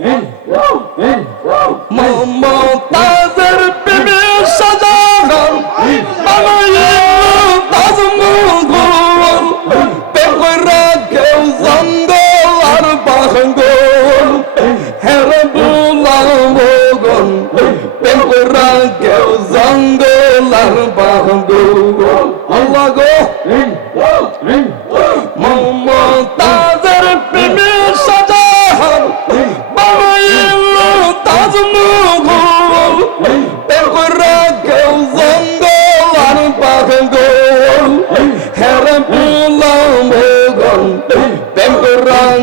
and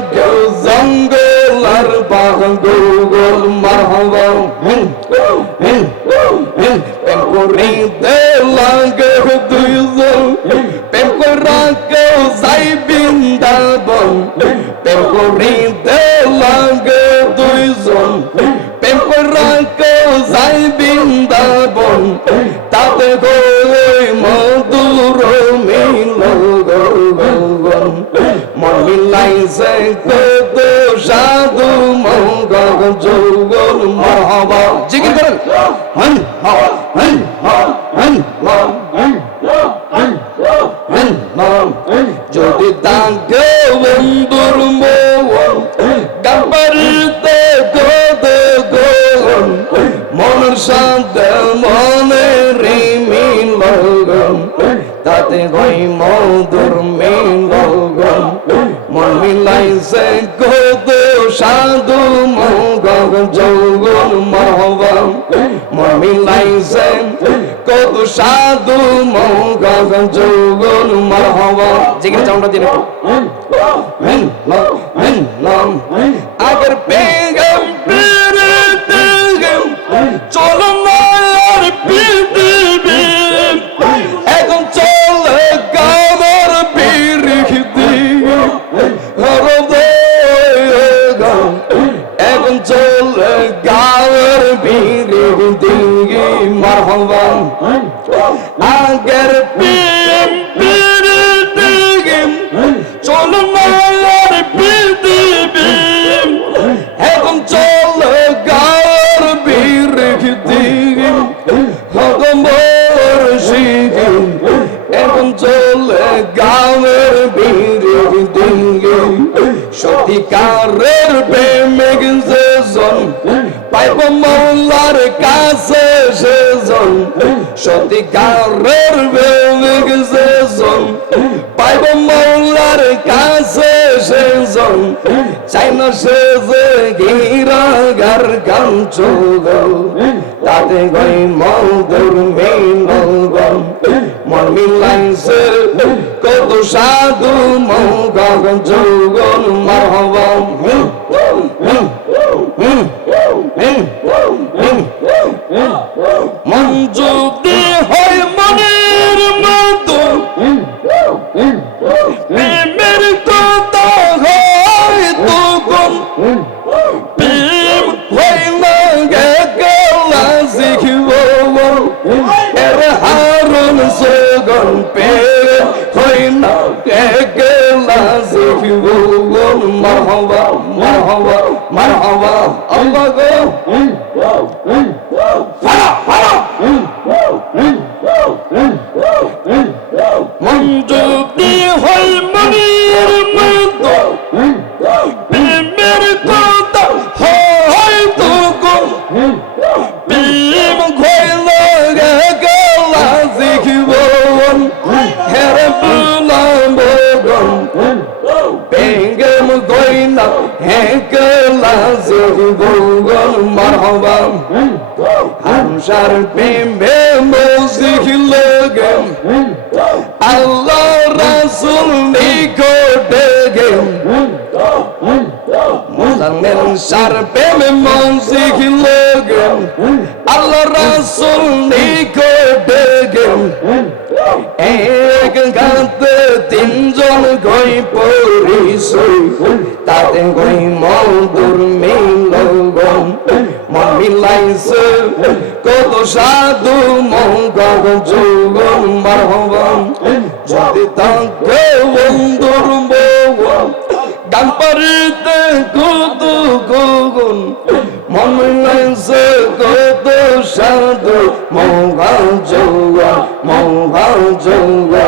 কেউ জঙ্গল আর বাহঙ্গল মারহাবা প্রেম করিতে লাগে দুইজন প্রেম কইরা কেউ যাই বৃন্দাবন প্রেম করিতে যদি তাকে বন্ধুর মোহন গাম্বারিতে গোদ গোন মনের শান্তে মনে রিমিল লগন তাতে হই মধুর মিলগন মন মিলাইছে গোদ সাধু মঙ্গল কত সাধু মঙ্গল যৌগন মহবন জিগির চাউন্ডা দিন হেন সত্যিকারের প্রেমে সেজন পাইব মৌলার কাছে সেজন চাই না সে যে গিরাগার গান চোগ তাতে গই মৌদুর মেনগন মন মিলাইছে কত সাধু মৌগন যৌগন মহবম মন গন মারহবাম হামসার প্রেমে মৌসিখিল গেম আল্লাহ রাসুল নিকটে গেম মুসলমান সার প্রেমে মৌসিখিল গেম আল্লাহ তিনজন গই পরিসই গই মধুর মিলগন মন মিলাইছে কত সাধু মঙ্গল যৌগন মারহবন যদি তাকে বন্ধুর বউ গান পারিতে কত গগন মন লাগছে কত সাধু মৌগা যৌয়া মৌগা যৌয়া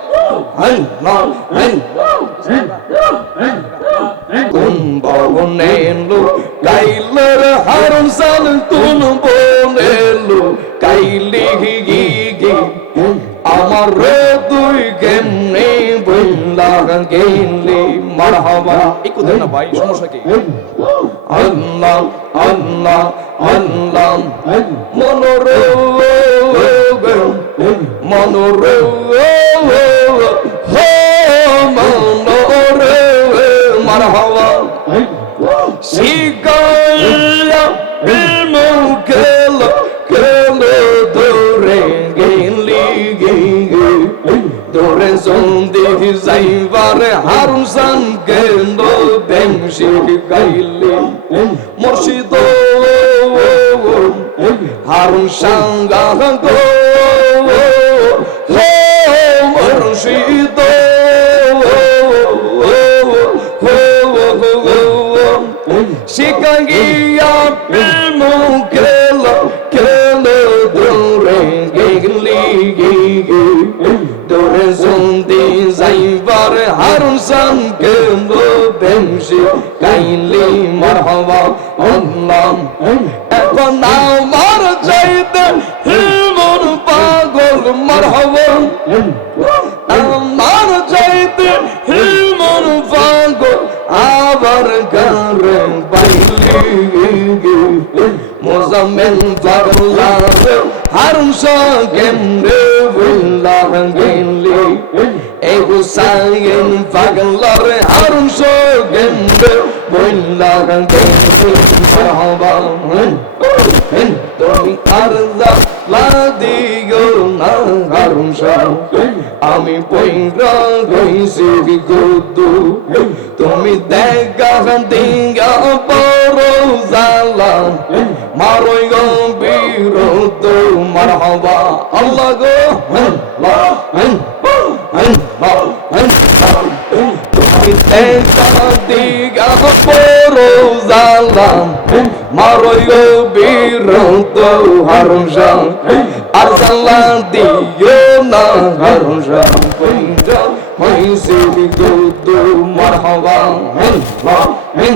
সাল তুন বনেলু কাইলি গি গি আমার রে তুই কেমনে বললা গেলি মারহাবা এই কোথায় না ভাই যাইবার হারুন সান কেন্দ বেমশি গাইলে মুর্শিদ হারুন সাঙ্গা গো আমার চাইতে হিমন পাগল আবার গারে বাইলি মোজামেন পাগলা হারুন কেমনে বুল্লা গেলি? এই হুসাইন পাগলার হারুন কেমনে বুল্লা গেলি? মারহাবা তুমি আর দিও না হারুন আমি পৈরা গইছি গুদু তুমি দেখা দিঙ্গা বড় জালা মারই গো বিরত মারহাবা। আল্লাহ গো। তুমি দেখা দিঙ্গা বড় জালা মারই গো বিরত হারুন আর জালা দিও না হারুন পৈরা হইছি গুদু মারহাবা হেন হেন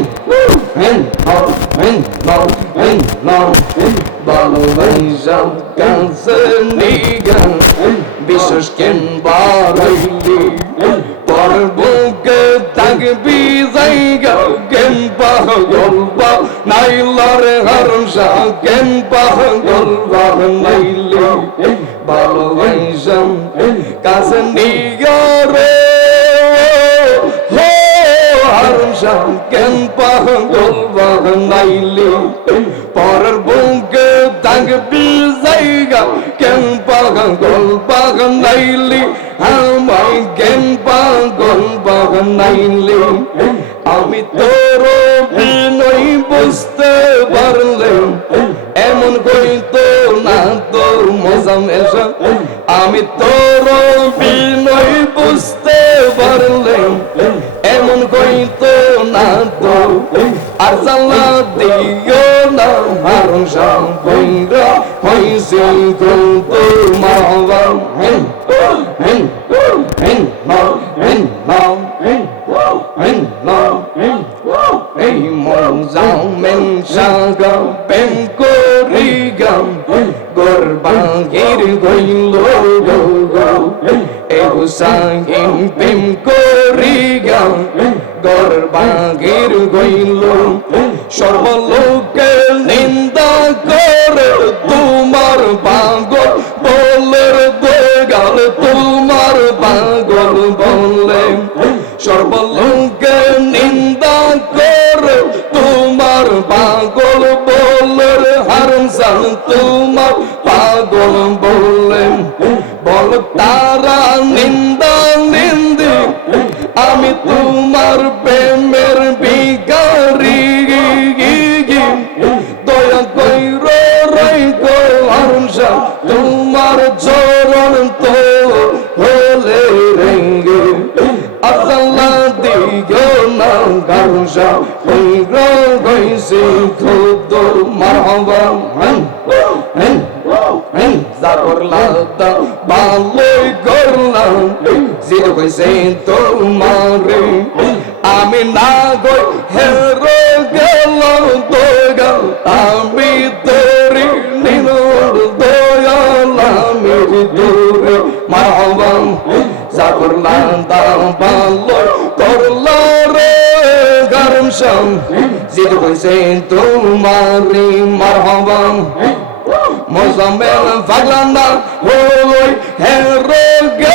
হেন হেন হেন হেন ভালোবাসা কাছে নিগা বিশেষ কেন বারাইলি পর্বকে থাকবি জায়গা কেন পাগল বা নাইলারে হারসা কেন পাগল বা নাইলি ভালোবাসা কাছে নিগা রে হো হারসা কেন পাগল বা নাইলি পরের বুকে থাকবি জায়গা কেন পাগল পাগল নাইলি আমায় কেন পাগল পাগল নাইলি আমি তোর বিনয় বুঝতে পারলাম এমন তোর আমি তোর বিনয় বুঝতে পারলাম এমন কইতো না তো আর জানলা দিও না হারুন শাম কইরা হইছে কিন্তু মাওয়া হেন হেন হেন মা হেন মা হেন হেন হুসাইন প্রেম করিগাম গরবাগির গইল সর্বলোকে নিন্দা করে, তোমার পাগল বলের দেগাল, তোমার পাগল বলে। সর্বলোকে নিন্দা করে, তোমার পাগল বলের হারসান তোমার পাগল বললেন বল তারা জিরো কইছে আমি না গই হেরো গেল গেল আমি তোরি নিনোর দয়াল আমি তোরে মারহাবাম যা করলাম তা ভালো করলা রে গরম শাম জিরো কইছে তোমারে মারহাবাম মোজামেল ফাগলান্ডা হই হেরো গেল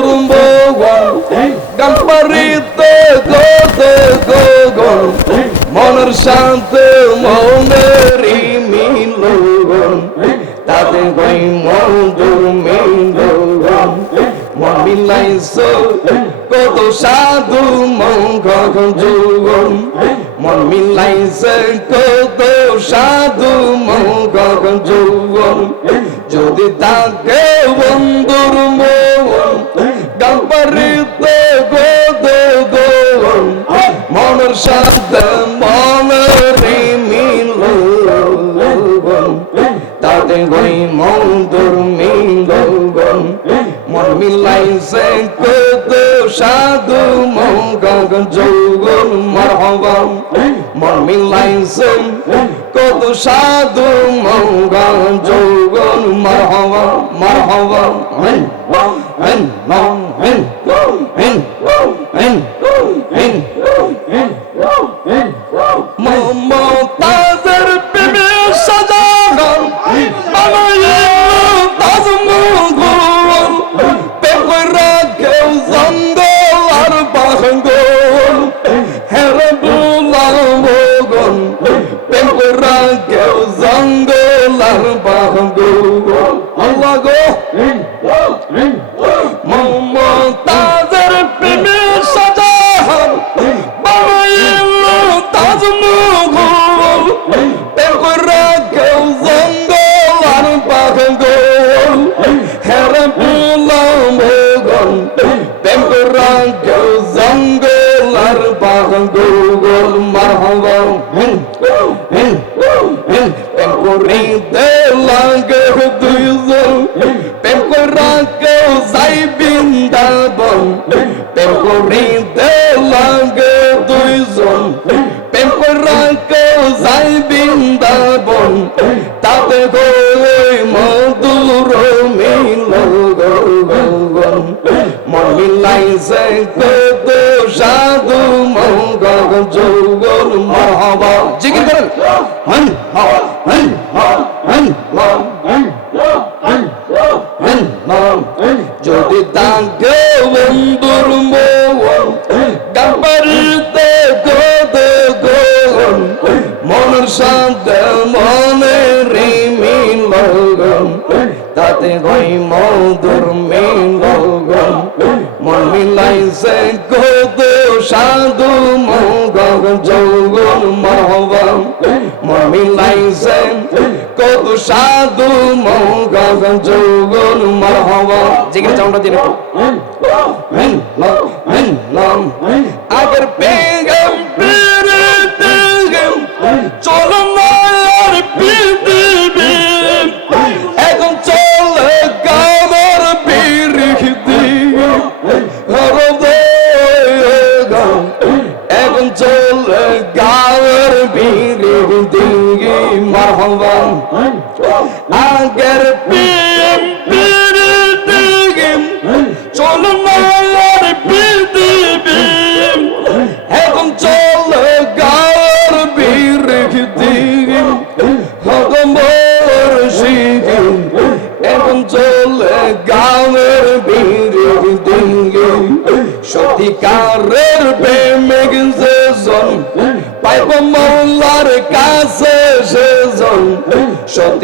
মনের শান্তি মনের মিলন, তাতে গই মধুর মিলন। মন মিলাইছ কত সাধু কখন যুগন মন মিলাইছে কত সাধু যুগন যদি তাকে বন্ধুর মন, গাম্পারিতে সাথে মনের মিলন তাতে গই মন্দুর মিলন মন মিলাইছে কত সাধু মন গগন যৌগন মারহবাম মন মিলাইছে কত সাধু মন গগন যৌগন মারহবা মারহবা হেন হেন নং হেন হেন হেন হিন হিন হিন পেপরিতে লাগে গাম্বারিতে কত গোন মনের শান্তি মনের মিলন তাতে হই মধুর মিলন মন মিলাইছে কত সাধু মঙ্গল যৌগন মহবা মন মিলাইছে কত সাধু মঙ্গল যৌগন মহবা জিজ্ঞেস চাউন্ডা দিন হেন লম হেন লম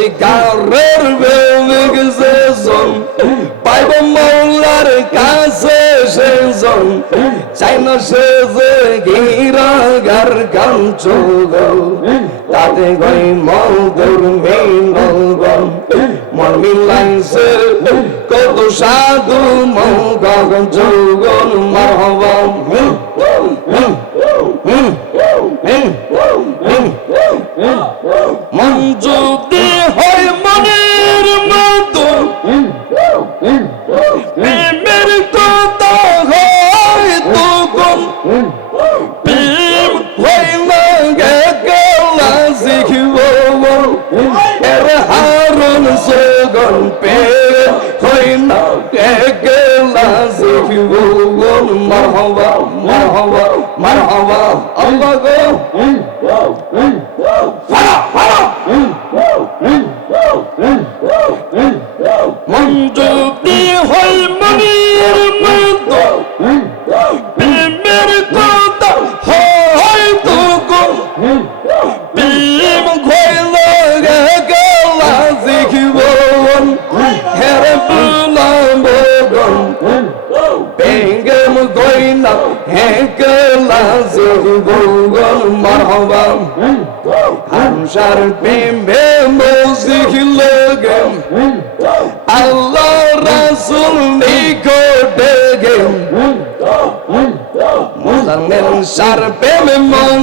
সত্যিকারের প্রেমিক সেজন পাইব মৌলার কাছে সেজন চাই না সে যে গিরাগার গান চোগ তাতে গই মৌদুর মেনগন মন মিলাইছে কত সাধু মৌগন যৌগন মরহবম সগন প্রেম হয় না গেলা শিখব মারহবা মারহবা মারহবা আল্লাহ গো। ফাড়া মন যদি হয় মনের কথা হয় তো গো। প্রেম গইনা হে গেলা শিখিব গন মারহবা। হামসার প্রেম শিখিল গেম আল্লাহ রাসুল নিকটে গেম মোজামেল সার প্রেমে মন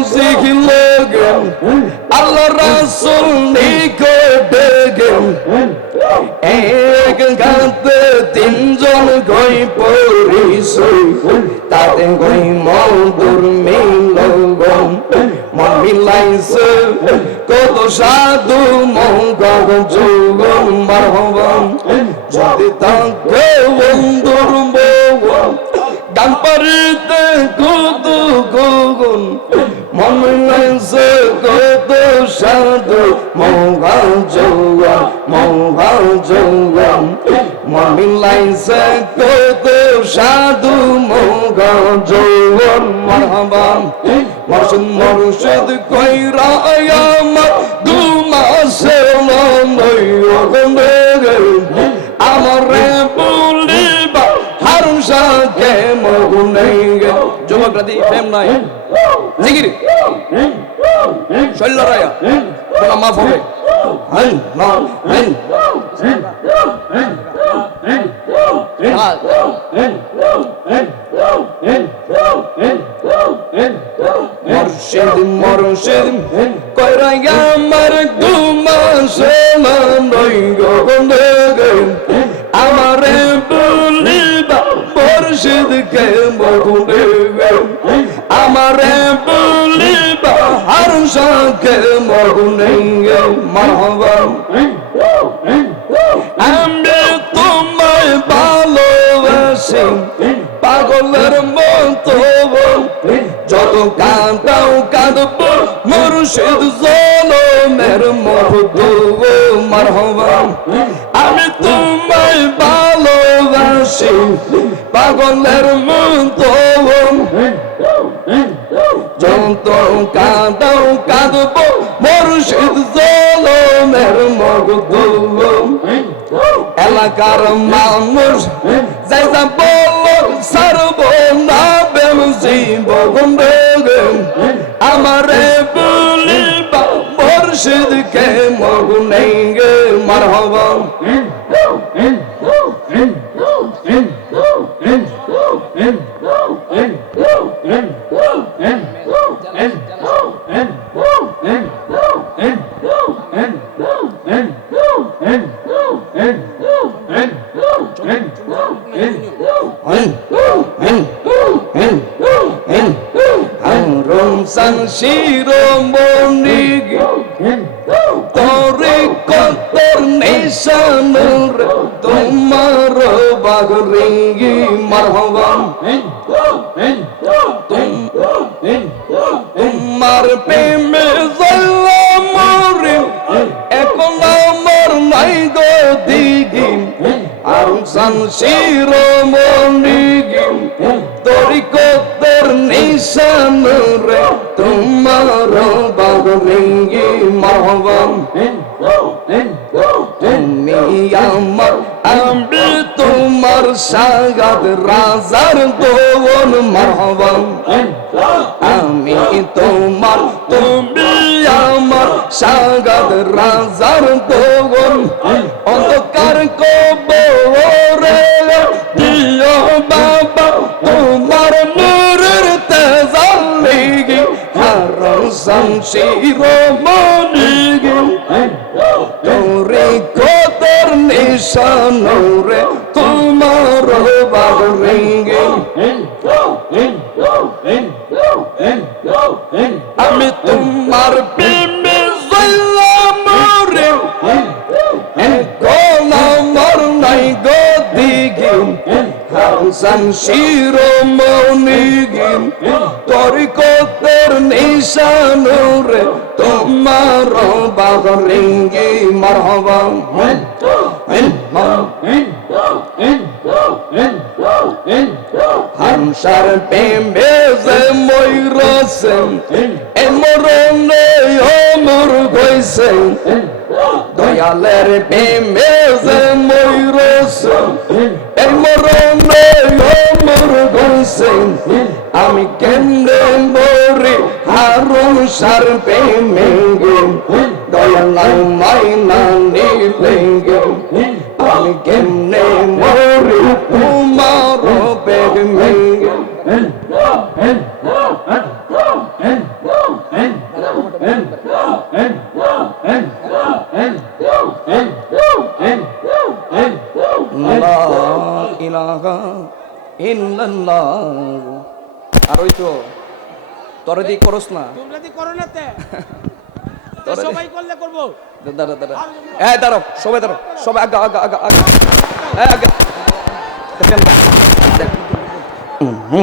সাধু মঙ্গল যৌগন মারহবান যদি তাকে বন্ধুর গান পারিতে কত গগন। মন মিলাইছে কত সাধু মঙ্গল যৌগন মঙ্গল যৌগন মন কত সাধু মঙ্গল মরশুদ রাতি প্রেম নাই। জিগির শৈল রায়া। কোনা মাফ হবে। মরশেদ কে মগুনে মারহাবা আমি তোমায় ভালোবাসি, পাগলের মতো যত কাঁদাও কাঁদব মুর্শিদ জলমের মহদু মারহবা আমি তোমায় ভালোবাসি, পাগলের মতো যত কাঁদাও, কাঁদব মুর্শিদ জলমের মহদু এলাকার মানুষ যাই যা বলো সারব না বেম জীবন আমারে বলিবা মুর্শিদ কে মগুনে মারহবা। রমসান শিরোমণি তোরে কতর নিশানুর তোমার বাগরিঙ্গি মারহবান আমার আমি তোমার সাগাদ রাজার দোন মাহবাম আমি তোমার, তুমি আমার সাগাদ রাজার দোন অন্ধকার কবরে দিও বাবা, তোমার নূরের তেজালিগি হারম শামশির মনিগি তোরে কতর নিশান রে তোমার বাগরিঙ্গি আমি তোমার প্রেমে জল্লাম রে। আমার নাই গো দিগি হাসান শিরোমণিগি তরিকতের নিশান রে হামসার প্রেমে যে ময়ূরসেন এ মরণে অমর হইছেন দয়ালের প্রেমে যে ময়ূরসেন এ মরণে অমর হইছেন আমি কেমনে মরি হারুন সার প্রেমে দয়াল মাইনা নিলেঙ্গে আমি কেমনে মরি তোমার প্রেমে আর ওই তো তোর দিক করস না। তোমরা দি করো না তে। সবাই করলে করব। দাঁড়া দাঁড়া এই দাঁড়াও সবাই দাঁড়াও সবাই আগা আগা আগা আগা। দেখেন